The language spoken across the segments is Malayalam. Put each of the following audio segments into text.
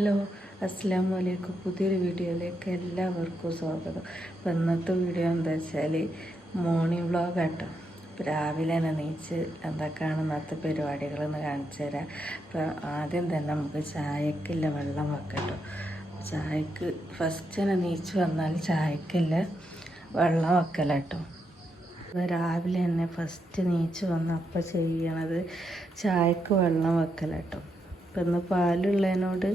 ഹലോ അസ്സാം വലൈക്കും പുതിയൊരു വീഡിയോയിലേക്ക് എല്ലാവർക്കും സ്വാഗതം. അപ്പം ഇന്നത്തെ വീഡിയോ എന്താ വെച്ചാൽ മോർണിംഗ് വ്ളോഗ് ഇപ്പം രാവിലെ തന്നെ നീച്ച് എന്തൊക്കെയാണ് ഇന്നത്തെ പരിപാടികളെന്ന് കാണിച്ചു തരാം. അപ്പം ആദ്യം തന്നെ നമുക്ക് ചായക്കില്ല വെള്ളം വെക്കട്ടോ ചായക്ക് ഫസ്റ്റ് തന്നെ നീച്ച് വന്നാൽ ചായക്കില്ല വെള്ളം വെക്കലാട്ടോ അപ്പോൾ രാവിലെ തന്നെ ഫസ്റ്റ് നീച്ച് വന്ന് അപ്പം ചെയ്യണത് ചായക്ക് വെള്ളം വെക്കലാട്ടോ ഇപ്പം ഇന്ന് പാലുള്ളതിനോട്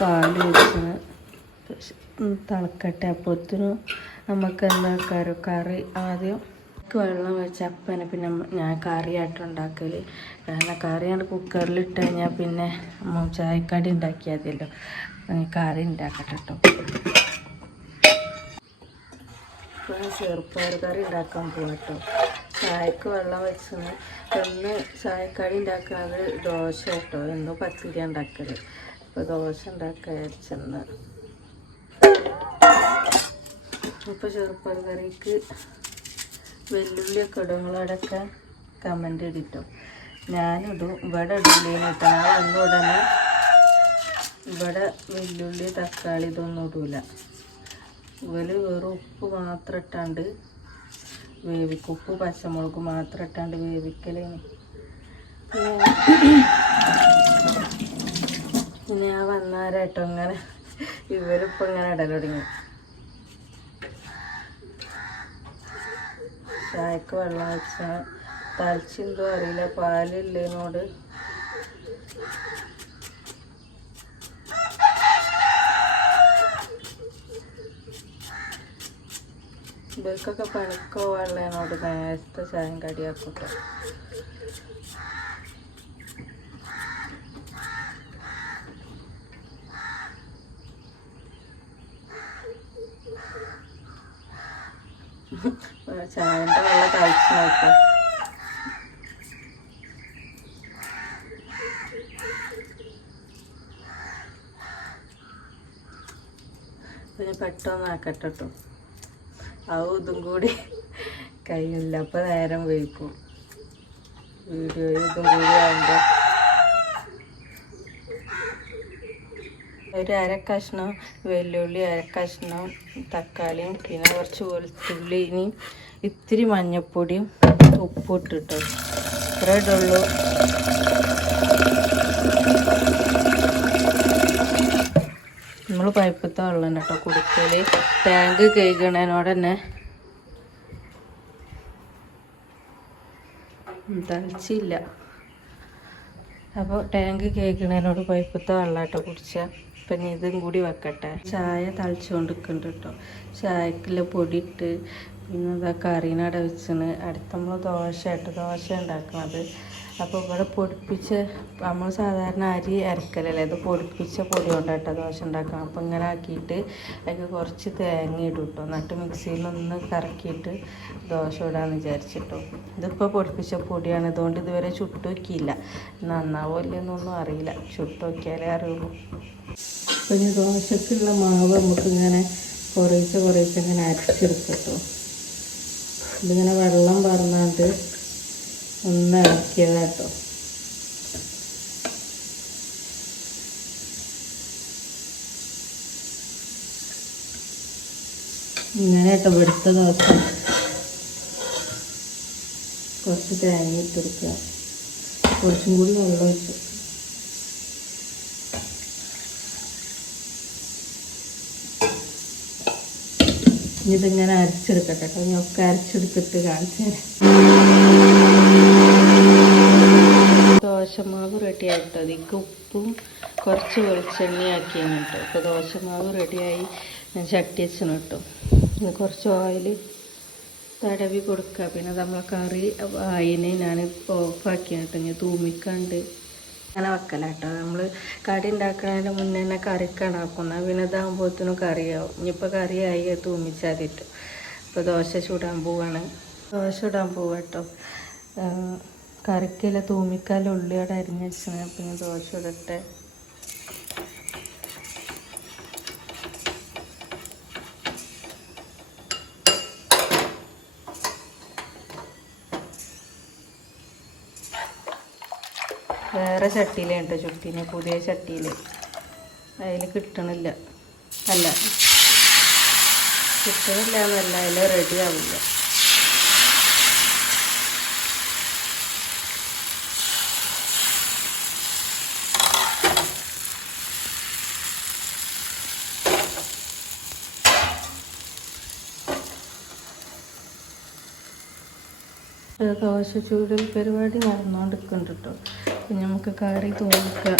പാൽ വെച്ച് തിളക്കട്ടെ. അപ്പോഴത്തേനും നമുക്ക് എന്താ കറി ആദ്യം വെള്ളം വെച്ച് അപ്പനെ പിന്നെ ഞാൻ കറിയായിട്ട് ഉണ്ടാക്കൽ കാരണം കറിയാണ് കുക്കറിൽ ഇട്ട് കഴിഞ്ഞാൽ പിന്നെ ചായക്കടി ഉണ്ടാക്കിയാതില്ലോ കറി ഉണ്ടാക്കട്ടെ കേട്ടോ ഇപ്പം കറി ഉണ്ടാക്കാൻ പോകട്ടോ ചായക്ക് വെള്ളം വെച്ചത്. ഒന്ന് ചായക്കടി ഉണ്ടാക്കുന്നത് ദോശ കേട്ടോ എന്തോ പത്തിരി ഉണ്ടാക്കൽ. അപ്പോൾ ദോശ ഉണ്ടാക്കാൻ വിചാരിച്ചെന്ന് ഇപ്പോൾ ചെറുപ്പയർ കറിക്ക് വെല്ലുള്ളിയൊക്കെ ഇടും നിങ്ങളവിടെയൊക്കെ കമന്റ് ഇടിട്ടോ. ഞാനിടും ഇവിടെ ഇടില്ലേന്ന് കേട്ടോ. ഞാൻ വന്ന ഉടനെ ഇവിടെ വെല്ലുള്ളി തക്കാളി ഇതൊന്നും ഇടൂല. ഇവൽ വെറും ഉപ്പ് മാത്രം ഇട്ടാണ്ട് വേവിക്കും. ഉപ്പ് പച്ചമുളക് മാത്രം ഇട്ടാണ്ട് വേവിക്കലേന്. പിന്നെ ഞാൻ വന്നാരട്ടോ ഇങ്ങനെ ഇവരിപ്പോൾ ഇങ്ങനെ ഇടൽ തുടങ്ങി. ചായക്ക് വെള്ളം വെച്ച. തളിച്ചെന്തോ അറിയില്ല. പാലില്ലേനോട് ഇവർക്കൊക്കെ പണിക്കോ വെള്ളേനോട് നേരത്തെ ചായം കടിയാക്കട്ടെ ചായന്റെ വെള്ളം തളിച്ച് നോക്കാം. പിന്നെ പെട്ടെന്ന് ആക്കട്ടെ കേട്ടോ അതും ഇതും കൂടി കഴിയില്ല. അപ്പോൾ നേരം വൈക്കും വീഡിയോയും ഇതും കൂടി ആകുമ്പോൾ ഒരു അര കഷ്ണം വെല്ലുള്ളി അര കഷ്ണം തക്കാളിയും പിന്നെ കുറച്ച് വെളുത്തുള്ളിയും ഇത്തിരി മഞ്ഞൾപ്പൊടിയും ഉപ്പിട്ടിട്ടോ. ഇത്രേ ഇടുള്ളൂ. നമ്മൾ പൈപ്പത്തെ വെള്ളം കേട്ടോ കുടിക്കൽ ടാങ്ക് കഴുകണതിനോട് തന്നെ തളിച്ചില്ല. അപ്പോൾ ടാങ്ക് കേൾക്കണതിനോട് പൈപ്പത്തെ വെള്ളം കേട്ടോ കുടിച്ചാൽ അപ്പം ഇതും കൂടി വെക്കട്ടെ. ചായ തളിച്ചു നിൽക്കുന്നുണ്ട് കേട്ടോ. ചായക്കുള്ള ഇട്ട് പിന്നെ ഇതാ കറീനട വെച്ചിന് അടുത്ത നമ്മൾ ദോശ ഇട്ട് ദോശ ഉണ്ടാക്കുന്നത് അപ്പോൾ ഇവിടെ പൊടിപ്പിച്ച് നമ്മൾ സാധാരണ അരി അരക്കലല്ലേ ഇത് പൊടിപ്പിച്ച പൊടി കൊണ്ടാട്ടോ ദോശ ഉണ്ടാക്കണം അപ്പോൾ ഇങ്ങനെ ആക്കിയിട്ട് അതിൽ കുറച്ച് തേങ്ങ ഇടും കേട്ടോ. എന്നിട്ട് മിക്സിയിലൊന്ന് കറക്കിയിട്ട് ദോശ ഇടാന്ന് വിചാരിച്ചിട്ടോ. ഇതിപ്പോൾ പൊടിപ്പിച്ച പൊടിയാണ്. അതുകൊണ്ട് ഇതുവരെ ചുട്ട് വയ്ക്കില്ല നന്നാവോ ഇല്ലെന്നൊന്നും അറിയില്ല. ചുട്ട് വയ്ക്കാലേ അറിയുള്ളൂ. ഇനി ദോശക്കുള്ള മാവ് നമുക്കിങ്ങനെ കുറേശ്ശെ കുറേശ്ശെ ഇങ്ങനെ അരച്ചെടുക്കട്ടോ ഇതിങ്ങനെ വെള്ളം പറഞ്ഞാണ്ട് ഒന്ന് ഇളക്കിയതാട്ടോ ഇങ്ങനെ കേട്ടോ വെടുത്ത ദിവസം. കുറച്ച് തേങ്ങ ഇട്ടെടുക്കുക കുറച്ചും കൂടി വെള്ളം ഒഴിച്ചു. ഇതിങ്ങനെ അരച്ചെടുക്കട്ടെ കേട്ടോ. ഇനി ഒക്കെ അരച്ചെടുത്തിട്ട് കാണിച്ചു തരാം. ദോശമാവ് റെഡി ആയിട്ടോ അതിക്ക് ഉപ്പും കുറച്ച് വെളിച്ചെണ്ണയാക്കിയാണ് കേട്ടോ. ഇപ്പോൾ ദോശമാവ് റെഡിയായി. ഞാൻ ചട്ടി വെച്ചാണ് കേട്ടോ. ഇനി കുറച്ച് ഓയിൽ തടവി കൊടുക്കുക പിന്നെ നമ്മളെ കറി ആയിനെ ഞാൻ ഓഫാക്കിയാണ് കേട്ടോ. ഇങ്ങനെ തൂമിക്കാണ്ട് അങ്ങനെ വെക്കല കേട്ടോ. നമ്മൾ കറി ഉണ്ടാക്കുന്നതിന് മുന്നേ തന്നെ കറിക്കാണ് ആക്കുന്നത് പിന്നെ ഇതാകുമ്പോഴത്തേനും കറിയാവും. ഇനിയിപ്പോൾ കറിയായി തൂമിച്ചാൽ മതിട്ടോ ഇപ്പോൾ ദോശ ചൂടാൻ പോവാണ്. ദോശ ഇടാൻ പോവാ കേട്ടോ. കറിക്കില്ല തൂമിക്കാല ഉള്ളിയോടെ അരിഞ്ഞ് വെച്ചാൽ പിന്നെ ദോശ ഇടട്ടെ. വേറെ ചട്ടിയിലാണ് കേട്ടോ ചുട്ടിന് പുതിയ ചട്ടിയിൽ അതിൽ കിട്ടണില്ല. അല്ല. കിട്ടണില്ല എന്നല്ല അതിൽ റെഡി ആവില്ല. ഒരു ദോശ ചൂടൽ പരിപാടി നടന്നുകൊണ്ടിരിക്കുന്നുണ്ട് കേട്ടോ പിന്നെ നമുക്ക് കറി തോന്നിക്കുക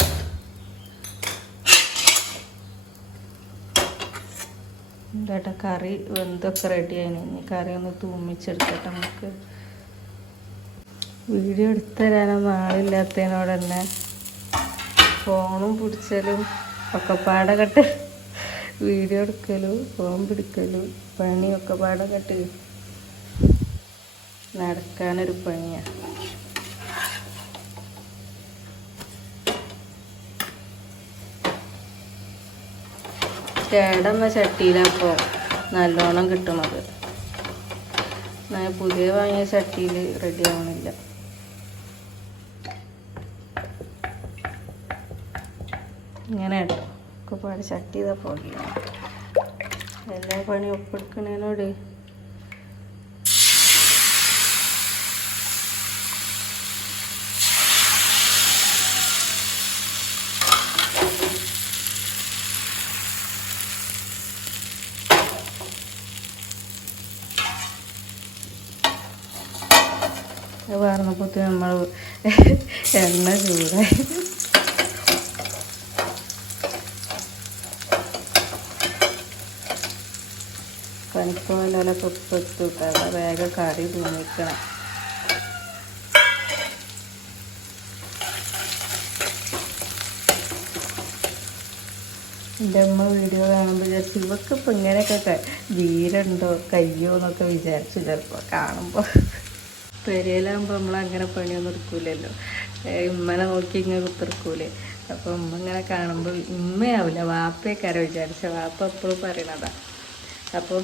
എന്താട്ടാ കറി വെന്തൊക്കെ റെഡിയായി ഇനി കറി ഒന്ന് തൂമിച്ചെടുക്കട്ടെ നമുക്ക്. വീഡിയോ എടുത്തരാനൊന്നും ആളില്ലാത്തതിനോട് തന്നെ ഫോണും പിടിച്ചാലും ഒക്കെ പാടകട്ട് വീഡിയോ എടുക്കലും ഫോൺ പിടിക്കലും പണിയൊക്കെ പാടെ കെട്ട് നടക്കാനൊരു പണിയാണ് കേടന്ന ചട്ടിയിലപ്പോൾ നല്ലോണം കിട്ടണത്. പുതിയ വാങ്ങിയ ചട്ടിയിൽ റെഡി ആവണില്ല. ഇങ്ങനെ കേട്ടോ. ഒക്കെ പാടി ചട്ടി ചെയ്താൽ പോകില്ല എല്ലാ പണിയും ഒപ്പെടുക്കണേനോട് പറഞ്ഞപ്പോൾ നമ്മൾ എണ്ണ ചൂടായി. പനിക്കോലൊക്കെ ഉപ്പിട്ടു വേഗം കറി തൂങ്ങിക്കണം. എന്റെ അമ്മ വീഡിയോ കാണുമ്പോൾ വിചാരിച്ചു ഇവക്കിപ്പോൾ ഇങ്ങനെയൊക്കെ വീരുണ്ടോ കയ്യോ എന്നൊക്കെ വിചാരിച്ചു ചിലപ്പോൾ കാണുമ്പോൾ പെരയിലാകുമ്പോൾ നമ്മൾ അങ്ങനെ പണിയൊന്നും എടുക്കൂലല്ലോ. ഉമ്മനെ നോക്കി ഇങ്ങനെ കുത്തിറക്കൂലേ അപ്പോൾ ഉമ്മ ഇങ്ങനെ കാണുമ്പോൾ ഉമ്മയാവില്ല വാപ്പയൊക്കെ വിചാരിച്ച. വാപ്പ എപ്പോഴും പറയണതാ. അപ്പോൾ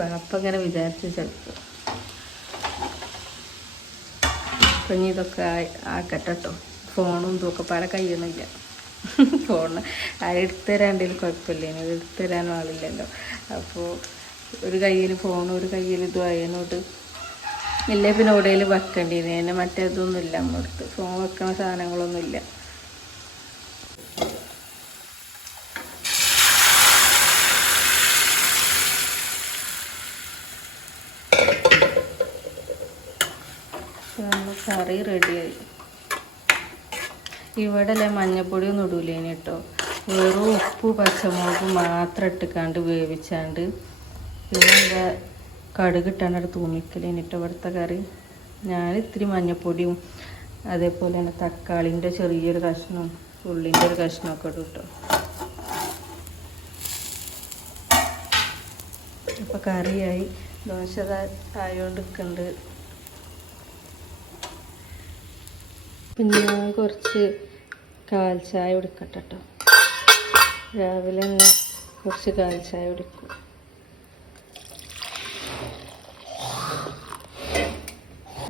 വാപ്പ ഇങ്ങനെ വിചാരിച്ച ചിലപ്പോൾ അപ്പം ഇനി ഇതൊക്കെ ആക്കട്ടെ കേട്ടോ ഫോണും ഇതൊക്കെ പല കയ്യൊന്നുമില്ല. ഫോണ് ആരും എടുത്തു തരാണ്ടെങ്കിൽ കുഴപ്പമില്ല. ഇനി എടുത്തു തരാനും ആളില്ലല്ലോ. അപ്പോൾ ഒരു കയ്യിൽ ഫോണും ഒരു കയ്യിൽ ഇതും ആയതിനോട് ഇല്ലേ പിന്നെ ഓടയിൽ വെക്കേണ്ടിയിരുന്നു അതിന് മറ്റേതൊന്നും ഇല്ല നമ്മളടുത്ത് ഫോൺ വെക്കുന്ന സാധനങ്ങളൊന്നും ഇല്ല കറി റെഡിയായി. ഇവിടെ അല്ലേ മഞ്ഞപ്പൊടി ഒന്നും ഇടൂലേനി കേട്ടോ. വെറും ഉപ്പ് പച്ചമുളക് മാത്രം ഇട്ടിക്കാണ്ട് വേവിച്ചാണ്ട്. പിന്നെ എന്താ കടുക് ഇട്ടാണ്ട് തൂമിക്കലേനി കേട്ടോ ഇവിടുത്തെ കറി. ഞാൻ ഇത്തിരി മഞ്ഞപ്പൊടിയും അതേപോലെ തന്നെ തക്കാളിന്റെ ചെറിയൊരു കഷ്ണവും ഉള്ളിന്റെ ഒരു കഷ്ണമൊക്കെ ഇടും കേട്ടോ അപ്പം കറിയായി. ദോശ ആയതുകൊണ്ട് നിൽക്കുന്നുണ്ട് പിന്നെ ഞാൻ കുറച്ച് കാൽ ചായ രാവിലെ തന്നെ കുറച്ച് കാൽ ചായ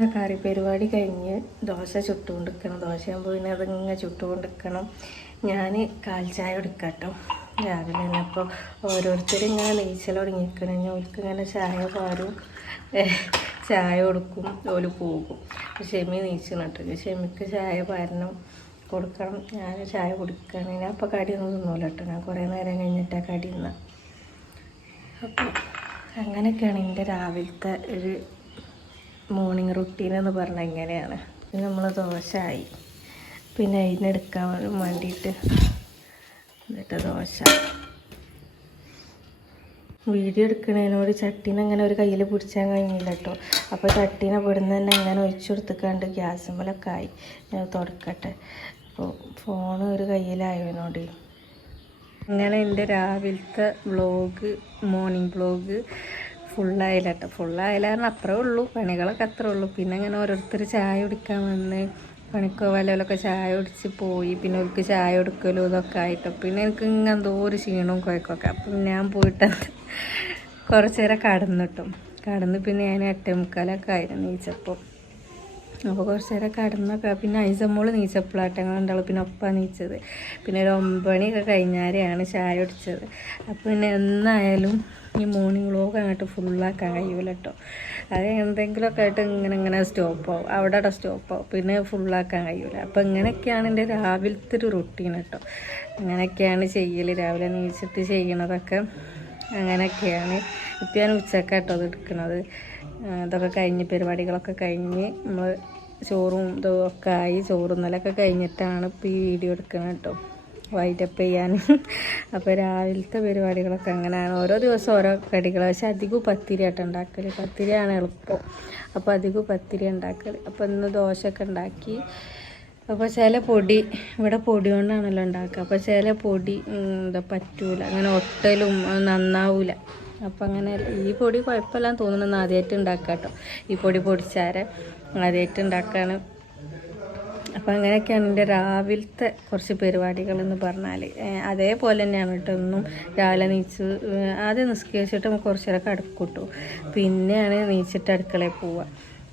കറി പരിപാടി കഴിഞ്ഞ് ദോശ ചുട്ടുകൊണ്ടിരിക്കണം. ദോശയാകുമ്പോൾ പിന്നെ അതിങ്ങനെ ചുട്ടുകൊണ്ടിരിക്കണം. ഞാൻ കാൽ ചായ കുടിക്കാം കേട്ടോ രാവിലെ തന്നെ അപ്പോൾ ഓരോരുത്തരും ഇങ്ങനെ നെയ്ച്ചൽ തുടങ്ങിയിരിക്കണം. ഓർക്ക് ഇങ്ങനെ ചായ പാരും. ചായ കൊടുക്കും. ഓൽ പോകും. ഷെമി നീച്ചണം കേട്ടോ. ഷെമിക്ക് ചായ പാരണം. കൊടുക്കണം. ഞാൻ ചായ കുടിക്കണം. ഞാൻ അപ്പോൾ കടിയൊന്നും തിന്നൂല കേട്ടോ. ഞാൻ കുറേ നേരം കഴിഞ്ഞിട്ടാണ് കടി അപ്പോൾ അങ്ങനെയൊക്കെയാണ് എന്റെ രാവിലത്തെ ഒരു മോർണിംഗ് റുട്ടീൻ എന്ന് പറഞ്ഞാൽ ഇങ്ങനെയാണ്. നമ്മൾ ദോശയായി. പിന്നെ അതിനെടുക്കാൻ വേണ്ടിയിട്ട് എന്നിട്ട് ദോശ. വീഡിയോ എടുക്കണതിനോട് ചട്ടീനെ അങ്ങനെ ഒരു കയ്യിൽ പിടിച്ചാൻ കഴിഞ്ഞില്ല കേട്ടോ അപ്പോൾ ചട്ടീനെ ഇവിടുന്ന് തന്നെ അങ്ങനെ ഒഴിച്ചു കൊടുത്തിക്കാണ്ട് ഗ്യാസുമ്മലൊക്കെ ആയി. ഞാൻ തുടക്കട്ടെ. അപ്പോൾ ഫോൺ ഒരു കയ്യിലായതിനോട് അങ്ങനെ എന്റെ രാവിലത്തെ വ്ളോഗ് മോർണിംഗ് വ്ളോഗ് ഫുള്ളായില്ല കേട്ടോ ഫുള്ളായില്ല കാരണം അത്രേ ഉള്ളൂ. പണികളൊക്കെ അത്രേ ഉള്ളൂ. പിന്നെ അങ്ങനെ ഓരോരുത്തർ ചായ കുടിക്കാൻ വന്ന് പണിക്കോ വല്ലവരൊക്കെ ചായ കുടിച്ച് പോയി. പിന്നെ അവർക്ക് ചായ കൊടുക്കലും ഇതൊക്കെ ആയിട്ടോ. പിന്നെ എനിക്ക് ഇങ്ങനെ എന്തോ ഒരു ക്ഷീണവും കുഴക്കൊക്കെ. അപ്പം ഞാൻ പോയിട്ട് കുറച്ച് നേരം കടന്നിട്ടും. കടന്ന് പിന്നെ ഞാൻ എട്ടേ മുക്കാലൊക്കെ ആയിരുന്നു നീച്ചപ്പോൾ അപ്പോൾ കുറച്ച് നേരം കടന്നൊക്കെ പിന്നെ ഐസമ്മോൾ നീച്ചപ്പോഴാട്ടെ ഞങ്ങൾ രണ്ടാളും പിന്നെ ഒപ്പ നീച്ചത്. പിന്നെ ഒരു ഒമ്പണിയൊക്കെ കഴിഞ്ഞാരെയാണ് ചായ കുടിച്ചത്. അപ്പോൾ പിന്നെ എന്നായാലും ഈ മോർണിംഗ് വ്ലോഗ് അങ്ങോട്ട് ഫുള്ളാക്കാൻ കഴിയൂല കേട്ടോ അത് എന്തെങ്കിലുമൊക്കെ ആയിട്ട് ഇങ്ങനെ ഇങ്ങനെ സ്റ്റോപ്പ് ആവും. അവിടെ അവിടെ സ്റ്റോപ്പ് ആവും. പിന്നെ ഫുള്ളാക്കാൻ കഴിയൂല. അപ്പോൾ ഇങ്ങനെയൊക്കെയാണ് എന്റെ രാവിലത്തെ ഒരു റൊട്ടീൻ കേട്ടോ അങ്ങനെയൊക്കെയാണ് ചെയ്യൽ രാവിലെ നീച്ചിട്ട് ചെയ്യണതൊക്കെ അങ്ങനെയൊക്കെയാണ്. ഇപ്പം ഞാൻ ഉച്ചക്കാട്ടോ അത് എടുക്കുന്നത് ഇതൊക്കെ കഴിഞ്ഞ് പരിപാടികളൊക്കെ കഴിഞ്ഞ് നമ്മൾ ചോറും ഇതൊക്കെ ആയി ചോറും നിലയൊക്കെ കഴിഞ്ഞിട്ടാണ് ഇപ്പോൾ ഈ വീഡിയോ എടുക്കുന്നത് കേട്ടോ. വൈറ്റപ്പ് ചെയ്യാൻ. അപ്പോൾ രാവിലത്തെ പരിപാടികളൊക്കെ അങ്ങനെയാണ്. ഓരോ ദിവസം ഓരോ കടികൾ പക്ഷെ അധികവും പത്തിരി ആയിട്ട് ഉണ്ടാക്കൽ പത്തിരിയാണ് എളുപ്പം. അപ്പോൾ അധികവും പത്തിരി ഉണ്ടാക്കൽ അപ്പോൾ ഇന്ന് ദോശയൊക്കെ ഉണ്ടാക്കി. അപ്പോൾ ചില പൊടി ഇവിടെ പൊടി കൊണ്ടാണല്ലോ ഉണ്ടാക്കുക. അപ്പോൾ ചില പൊടി എന്താ പറ്റൂല. അങ്ങനെ ഒട്ടലും നന്നാവൂല. അപ്പം അങ്ങനെ ഈ പൊടി കുഴപ്പമില്ലാന്ന് തോന്നുന്നു. ആദ്യമായിട്ട് ഉണ്ടാക്കുക കേട്ടോ ഈ പൊടി പൊടിച്ചാരെ ആദ്യമായിട്ട് ഉണ്ടാക്കുകയാണ് അപ്പം അങ്ങനെയൊക്കെയാണ് എന്റെ രാവിലത്തെ കുറച്ച് പരിപാടികൾ എന്ന് പറഞ്ഞാൽ അതേപോലെ തന്നെയാണ് കേട്ടോ ഒന്നും രാവിലെ നീച്ച് ആദ്യം നിസ്കരിച്ചിട്ട് നമുക്ക് കുറച്ച് നേരം കിടക്കൂട്ടു പിന്നെയാണ് നീച്ചിട്ട് അടുക്കളയിൽ പോവുക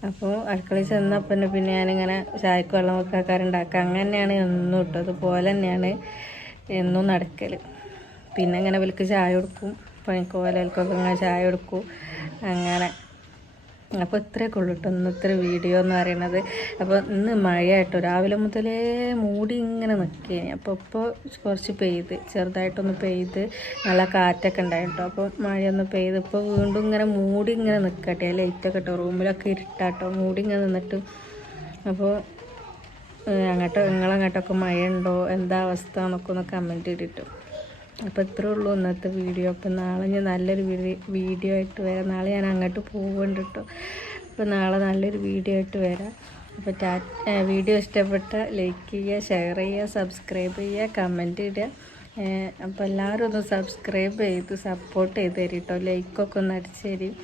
അപ്പോൾ അടുക്കളയിൽ ചെന്നപ്പം പിന്നെ ഞാനിങ്ങനെ ചായക്ക് വെള്ളം വെക്കാക്കാരുണ്ടാക്കുക അങ്ങനെ തന്നെയാണ് എന്നും ഇട്ടതുപോലെ തന്നെയാണ് എന്നും നടക്കൽ പിന്നെ ഇങ്ങനെ വിൽക്ക് ചായ കൊടുക്കും. പണിക്ക് പോലെക്കൊക്കെ ഇങ്ങനെ ചായ കൊടുക്കും. അങ്ങനെ. അപ്പോൾ ഇത്രയൊക്കെ ഉള്ളൂ കേട്ടോ ഇന്നത്തെ ഇത്ര വീഡിയോ എന്ന് പറയുന്നത്. അപ്പോൾ ഇന്ന് മഴയായിട്ടോ രാവിലെ മുതലേ മൂടി ഇങ്ങനെ നിൽക്കുകയാണ് അപ്പോൾ ഇപ്പോൾ കുറച്ച് പെയ്ത് ചെറുതായിട്ടൊന്ന് പെയ്ത് നല്ല കാറ്റൊക്കെ ഉണ്ടായിട്ടോ. അപ്പോൾ മഴയൊന്ന് പെയ്ത് ഇപ്പോൾ വീണ്ടും ഇങ്ങനെ മൂടി ഇങ്ങനെ നിൽക്കട്ടെ ലൈറ്റൊക്കെ ഇട്ടോ. റൂമിലൊക്കെ ഇരുട്ടാട്ടോ. മൂടി ഇങ്ങനെ നിന്നിട്ട്. അപ്പോൾ അങ്ങോട്ടോ നിങ്ങളങ്ങോട്ടൊക്കെ മഴയുണ്ടോ? എന്താ അവസ്ഥ എന്നൊക്കെ ഒന്ന് കമന്റ് ഇട്ടിട്ടു അപ്പോൾ ഇത്രേ ഉള്ളൂ ഇന്നത്തെ വീഡിയോ. അപ്പം നാളെ ഞാൻ നല്ലൊരു വീഡിയോ ആയിട്ട് വരാം. നാളെ ഞാൻ അങ്ങോട്ട് പോകുന്നുണ്ട് കേട്ടോ. അപ്പോൾ നാളെ നല്ലൊരു വീഡിയോ ആയിട്ട് വരാം. അപ്പോൾ ടാ വീഡിയോ ഇഷ്ടപ്പെട്ട ലൈക്ക് ചെയ്യുക ഷെയർ ചെയ്യുക സബ്സ്ക്രൈബ് ചെയ്യുക കമന്റ് ഇടുക. അപ്പോൾ എല്ലാവരും ഒന്ന് സബ്സ്ക്രൈബ് ചെയ്ത് സപ്പോർട്ട് ചെയ്ത് തരും കേട്ടോ. ലൈക്കൊക്കെ ഒന്ന് അടിച്ച് തരും.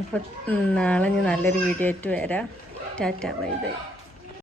അപ്പോൾ നാളെ ഞാൻ നല്ലൊരു വീഡിയോ ആയിട്ട് വരാം. Tata bye bye